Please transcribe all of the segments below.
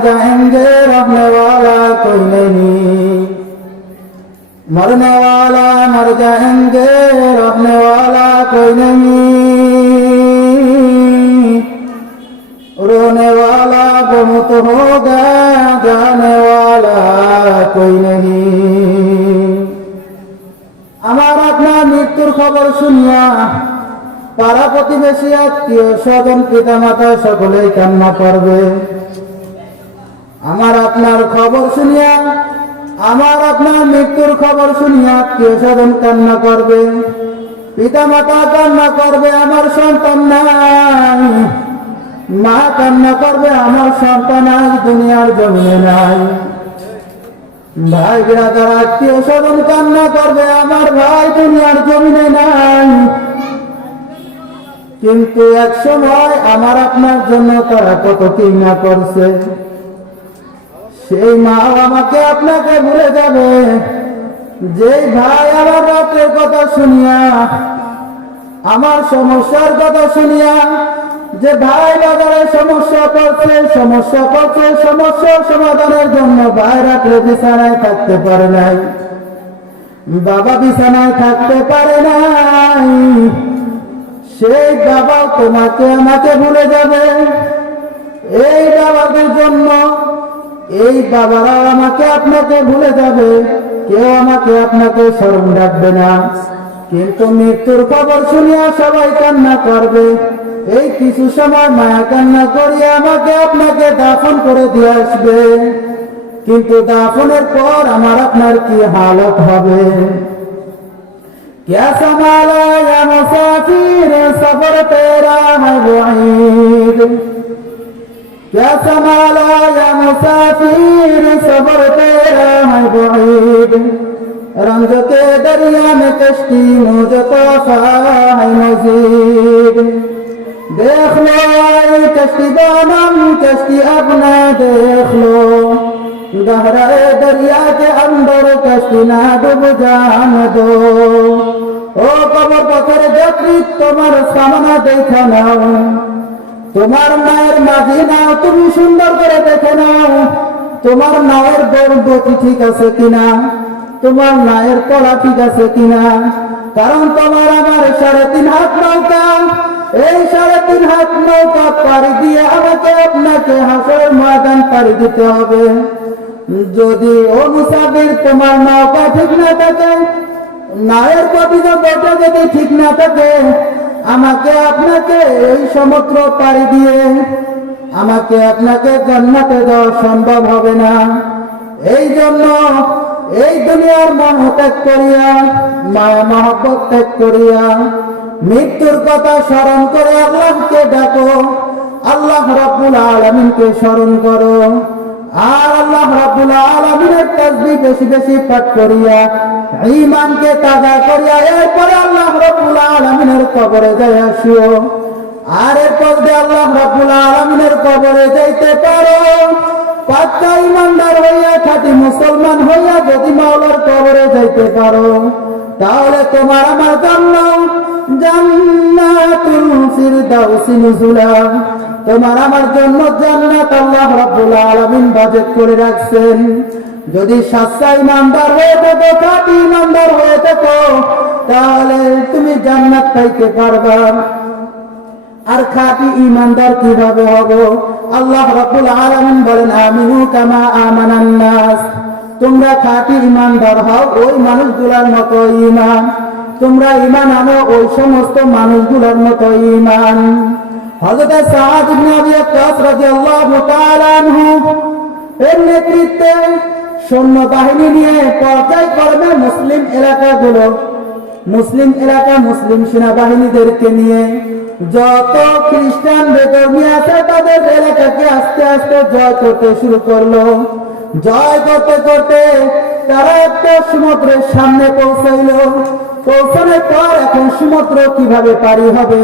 जाएंगे रहने वाला कोई नहीं मरने वाला मर जाएंगे रहने वाला कोई नहीं रोने वाला बहुत होगा जाने वाला कोई नहीं আমার আপনার মৃত্যুর খবর শুনিয়া পাড়া প্রতিবেশী আত্মীয় স্বজন পিতা মাতা সকলেই কান্না করবে আমার আপনার খবর শুনিয়া, আমার আপনার মৃত্যুর খবর শুনিয়া আত্মীয় স্বজন কান্না করবে পিতা মাতা কান্না করবে, আমার সন্তান নাই। মা কান্না করবে, আমার সন্তান আজ দুনিয়ার জমিনে নাই। ভাই বিরাদার আত্মীয় স্বজন কান্না করবে, আমার ভাই দুনিয়ার জমিনে নাই। কিন্তু এক সময় আমার আপনার জন্য তারা কত কি না করছে। সেই মা আমাকে আপনাকে ভুলে যাবে। যেই ভাই আমার রাতের কথা শুনিয়া, আমার সমস্যার কথা শুনিয়া, যে ভাই বাজারে সমস্যা করছে সমস্যা করছে সমস্যার সমাধানের জন্য ভাই রাত্রে বিছানায় থাকতে পারে নাই। বাবা বিছানায় থাকতে পারে নাই। সেই বাবা তোমাকে আমাকে ভুলে যাবে। এই বাবাদের জন্য এই বাবারা আমাকে আপনাকে ভুলে যাবে কেউ আমাকে আপনাকে স্মরণ রাখবে না কিন্তু মৃত্যুর খবর শুনিয়া সবাই কান্না করবে এই কিছু সময় মায়া কান্না করিয়া আমাকে আপনাকে দাফন করে দিয়ে আসবে কিন্তু দাফনের পর আমার আপনার কি হালত হবে क्या संभाला या मुसाफिर सफर तेरा है वहीद क्या संभाला या मुसाफिर सबर तेरा है बुईद रंग के दरिया में कश्ती मुझ तोहफा है मजीद देख लो आई कश्ती दानम कश्ती अपना देख लो गहराए दरिया के अंदर कश्ती ना डूब जान दो ओ कबर पत्थर जबरी तुम्हार सामना देखा ना তোমার মায়ের মাঝি নাও, তুমি সুন্দর করে দেখে নাও, তোমার নায়ের গর্ভবতী ঠিক আছে কিনা? তোমার মায়ের কলা ঠিক আছে কিনা? কারণ তোমার আমার সাড়ে তিন হাত নৌকা, এই সাড়ে তিন হাত নৌকা পাড়ি দিয়ে আমাকে আপনাকে হাসর ময়দান পাড়ি দিতে হবে। যদি ও মুসাফির তোমার নৌকা ঠিক না থাকে নায়ের প্রতিযোগিতা যদি ঠিক না থাকে আমাকে আপনাকে এই সমুদ্র পাড়ি দিয়ে আমাকে আপনাকে জান্নাতে দেওয়া সম্ভব হবে না। এই জন্য এই দুনিয়ার মোহ ত্যাগ করিয়া মায়া মহব্বত ত্যাগ করিয়া, মৃত্যুর কথা স্মরণ করে আল্লাহকে ডাকো। আল্লাহ রাব্বুল আলামিনকে স্মরণ করো। আর আল্লাহ রাব্বুল আলামিনের তাসবিহ বেশি বেশি পাঠ করিয়া, ঈমানকে তাজা করিয়া এরপরে আল্লাহ রাব্বুল আলামিনের কবরে যাই আসিও। আর এরপর যে আল্লাহ রাব্বুল আলামিনের কবরে যাইতে পারো পাক্কা ইমানদার হইয়া খাঁটি মুসলমান হইয়া যদি মাওলার কবরে যাইতে পারো, তাহলে তোমার আমার জন্য জান্নাতুল ফিরদাউসি নুজুলা। তোমার আমার জন্য জান্নাত আল্লাহ রাব্বুল আলামিন বাজেট করে রাখছেন। যদি সাচ্চা ইমানদার হয়ে থাকো, খাঁটি ইমানদার হয়ে থাকো, তাহলে তুমি জান্নাত পাইতে পারবা। আর খাঁটি ইমানদার কীভাবে হব? আল্লাহ রাব্বুল আলামিন বলেন, আমিনু কামা আমানান নাস। তোমরা খাঁটি ইমানদার হও, ওই মানুষগুলোর মতো ইমান। তোমরা ইমান আনো, ওই সমস্ত মানুষগুলোর মতো ইমান। হযরত সাদ ইবনে আবি ওয়াক্কাস রাদিয়াল্লাহু তাআলা আনহু এর নেতৃত্বে সৈন্য বাহিনী নিয়ে পর্যায়ক্রমে মুসলিম এলাকাগুলো, মুসলিম এলাকা মুসলিম সেনাবাহিনীদেরকে নিয়ে যত খ্রিস্টান বেদর্মী আছে তাদের এলাকাকে আস্তে আস্তে জয় করতে শুরু করল। জয় করতে করতে তারা একটা সমুদ্রের সামনে পৌঁছাইলো। পৌঁছানোর পর এখন সমুদ্র কীভাবে পারি হবে?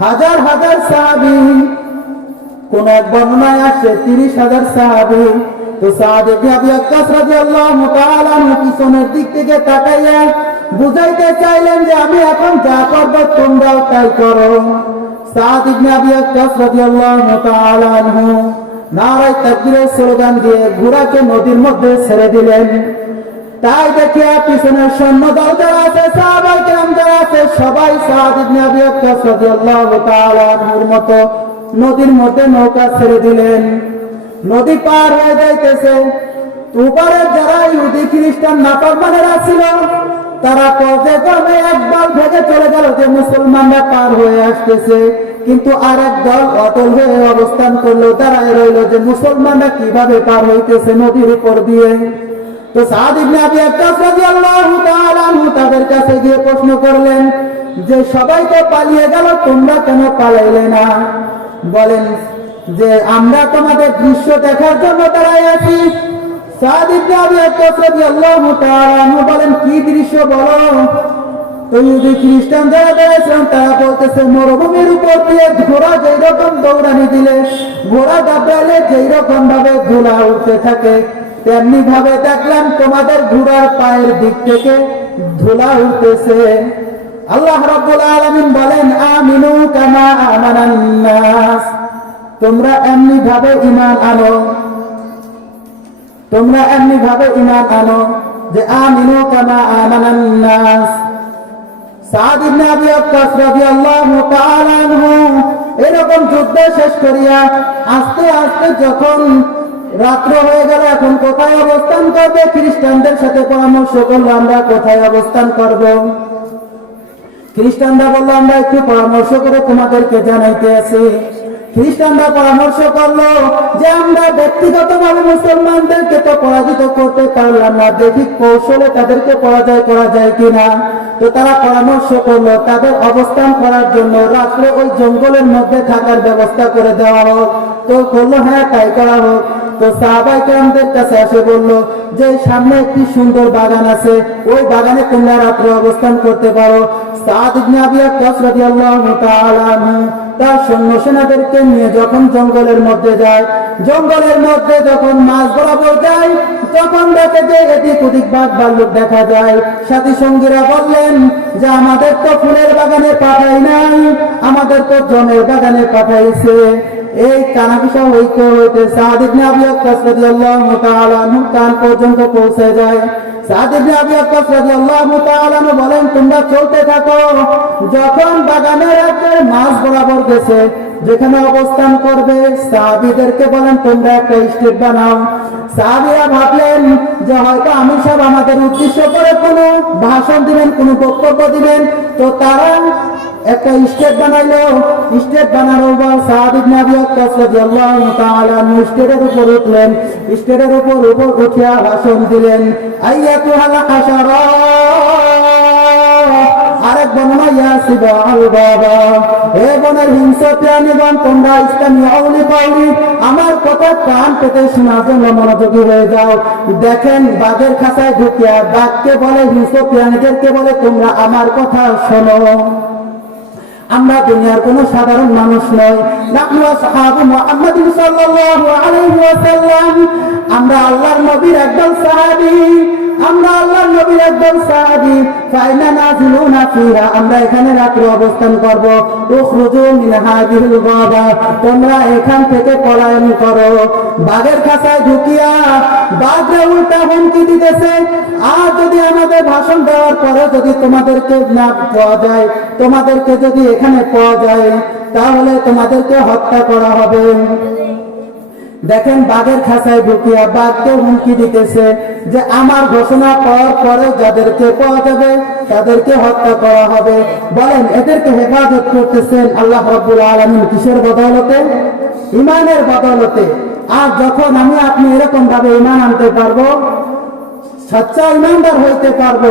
হাজার হাজার সাহাবী, কোন এক বর্ণনায় আসছে তিরিশ হাজার সাহাবি। তো পিছনের দিক থেকে তাকাইয়া বুঝাইতে চাইলেন যে, আমি এখন যা করব তোমরাও তাই করো। সাদ ইবনে আবি আক্কাস রাদিয়াল্লাহু তাআলা আনহু নারায় তাকবীরের স্লোগান দিয়ে ঘোড়াকে নদীর মধ্যে ছেড়ে দিলেন। তাই দেখিয়া পিছনের সৈন্য দল যারা আছে, সাহাবাই কেরাম যারা আছে, সবাই সাদ ইবনে আবি ওয়াক্কাস রাদিয়াল্লাহু তাআলা আনহুর মতো নদীর মধ্যে নৌকা ছেড়ে দিলেন। নদী পার হয়ে যাইতেছে। উপরে যারা ইহুদি, খ্রিস্টান, নাফরমানেরা ছিল, তারা পর্যায়ক্রমে একদল ভেগে চলে গেল যে মুসলমানরা পার হয়ে আসতেছে। কিন্তু আর এক দল অটল হয়ে অবস্থান করল, দাঁড়ায় রইল যে মুসলমানরা কীভাবে পার হইতেছে নদীর উপর দিয়ে। তো সাদ ইবনে আবি আক্কাস রাদিয়াল্লাহু তাআলা আনহু তাদের কাছে গিয়ে প্রশ্ন করলেন, যে সবাই তো পালিয়ে গেল, তোমরা কেন পালাইলে না? বলেন, যে আমরা তোমাদের দৃশ্য দেখার জন্য দাঁড়াই আছি। সাদ ইবনে আবি আক্কাস রাদিয়াল্লাহু তাআলা আনহু বলেন, কি দৃশ্য বলো? তো ইহুদি খ্রিস্টান যারা দাঁড়িয়েছিলেন তারা বলতেছে, মরুভূমির উপর দিয়ে ঘোড়া যেই রকম দৌড়ানি দিলে, ঘোড়া দাবড়ালে যেই রকম ভাবে ধুলা উঠতে থাকে তেমনি ভাবে দেখলাম তোমাদের ঘোড়ার পায়ের দিক থেকে ধুলা উঠতেছে। আল্লাহ রাব্বুল আলামিন বলেন, আমিনু কামা আমানান নাস। তোমরা এমনি ভাবে ঈমান আনো। তোমরা এমনি ভাবে ঈমান আনো যে, আমিনু কামা আমানান নাস। সাদ ইবনে আবি ওয়াক্কাস রাদিয়াল্লাহু তাআলা আনহু এরকম যুদ্ধ শেষ করিয়া আস্তে আস্তে যখন রাত্র হয়ে গেল, এখন কোথায় অবস্থান করবে? খ্রিস্টানদের সাথে পরামর্শ করল, আমরা কোথায় অবস্থান করব? খ্রিস্টানরা বলল, আমরা একটু পরামর্শ করে তোমাদেরকে জানাইতে আছি খ্রিস্টানরা পরামর্শ করল যে, আমরা ব্যক্তিগতভাবে মুসলমানদেরকে তো পরাজিত করতে পারলাম না। দেখি কৌশলে তাদেরকে পরাজয় করা যায় কিনা। তো তারা পরামর্শ করল, তাদের অবস্থান করার জন্য রাত্রে ওই জঙ্গলের মধ্যে থাকার ব্যবস্থা করে দেওয়া হোক। তো বলল হ্যাঁ তাই করা হোক। তো সাহাবাই কেরামদের কাছে এসে বলল, যে সামনে একটি সুন্দর বাগান আছে, ওই বাগানে তোমরা রাত্রে অবস্থান করতে পারো। সাদ ইবনে আবি ওয়াক্কাস রাদিয়াল্লাহু তাআলা তার সৈন্য সেনাদেরকে নিয়ে যখন জঙ্গলের মধ্যে যায়, জঙ্গলের মধ্যে যখন মাছ বরাবর যায়, তখন দেখে যে এদিক ওদিক বাঘ ভাল্লুক দেখা যায়। সাথী সঙ্গীরা বললেন, যে আমাদের তো ফুলের বাগানে পাঠাই নাই, আমাদের তো জমের বাগানে পাঠাইছে। এই কানাবিসা হইতে হইতে সাদ ইবনে আবি ওয়াক্কাস রাদিয়াল্লাহু তাআলা কান পর্যন্ত পৌঁছে যায়। সাদ ইবনে আবি বলেন, তোমরা চলতে থাকো। যখন বাগানের একটা মাছ বরাবর গেছে, যেখানে অবস্থান করবে, সাহাবীদেরকে বলেন, তোমরা একটা স্টেপ বানাও। সাহাবীরা ভাবলেন যে হয়তো আমি সব আমাদের উদ্দেশ্য করে কোনো ভাষণ দিবেন, কোনো বক্তব্য দিবেন। তো তারা একটা স্টেপ বানাইলো। স্টেট বানানোর পর সাহাব ইবনে আবি ওয়াক্কাস রাদিয়াল্লাহু তাআলা স্টেটের উপর উঠলেন স্টেটের উপর উপর উঠিয়া ভাষণ দিলেন, আইয়াতুহাল হাশারা আরেক বর্ণনা ইয়াসিবা আল বাবা। হে বনের হিংস্র প্রাণীগণ, তোমরা ইসলামী আউলি পাউলি, আমার কথা কান পেতে শোনার জন্য মনোযোগী হয়ে যাও। দেখেন বাঘের খাঁচায় ঢুকিয়া বাঘকে বলে, হিংস্র প্রাণীদেরকে বলে, তোমরা আমার কথা শোনো। আমরা দুনিয়ার কোন সাধারণ মানুষ নই। আমরা আল্লাহর নবীর একদম সাহাবী। আমরা আল্লাহর নবীর একদম সাহাবী। ফাইনা নাজিলুনা ফিহা, আমরা এখানে রাত্রে অবস্থান করব। উখরুজু মিন হাদিহিল গাদা, তোমরা এখান থেকে পলায়ন করো। বাঘের খাঁচায় ঢুকিয়া বাঘরা উল্টা হুমকি দিতেছে। আর যদি আমাদের ভাষণ দেওয়ার পরে যদি তোমাদেরকে না পাওয়া যায়, তোমাদেরকে যদি এখানে পাওয়া যায়, তাহলে তোমাদেরকে হত্যা করা হবে। দেখেন বাঘের খাঁচায় ঢুকিয়া বাঘকে হুমকি দিতেছে যে আমার ঘোষণা পাওয়ার পরে যাদেরকে পাওয়া যাবে, তাদেরকে হত্যা করা হবে। বলেন, এদেরকে হেফাজত করতেছেন আল্লাহ রব্বুল আলমিন কিসের বদৌলতে? ইমানের বদৌলতে। আর যখন আমি আপনি এরকম ভাবে ইমান আনতে পারব, সচ্চা ইমানদার হইতে পারব,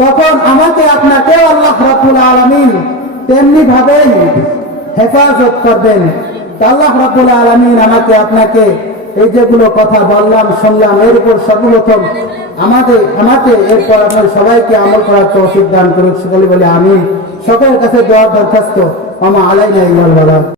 তখন আমাকে আপনাকে আল্লাহ রাব্বুল আলামিন তেমনি ভাবেই হেফাজত করবেন। আল্লাহ রাব্বুল আলামিন আমাকে, আপনাকে এই যেগুলো কথা বললাম, শুনলাম, এর উপর সর্বপ্রথম আমাদের, আমাকে এরপর আপনার সবাইকে আমল করার তৌফিক দান করুক সকলে বলে আমি সকলের কাছে দেওয়ার দরখাস্ত। আমা আলাইনা নাই বালা।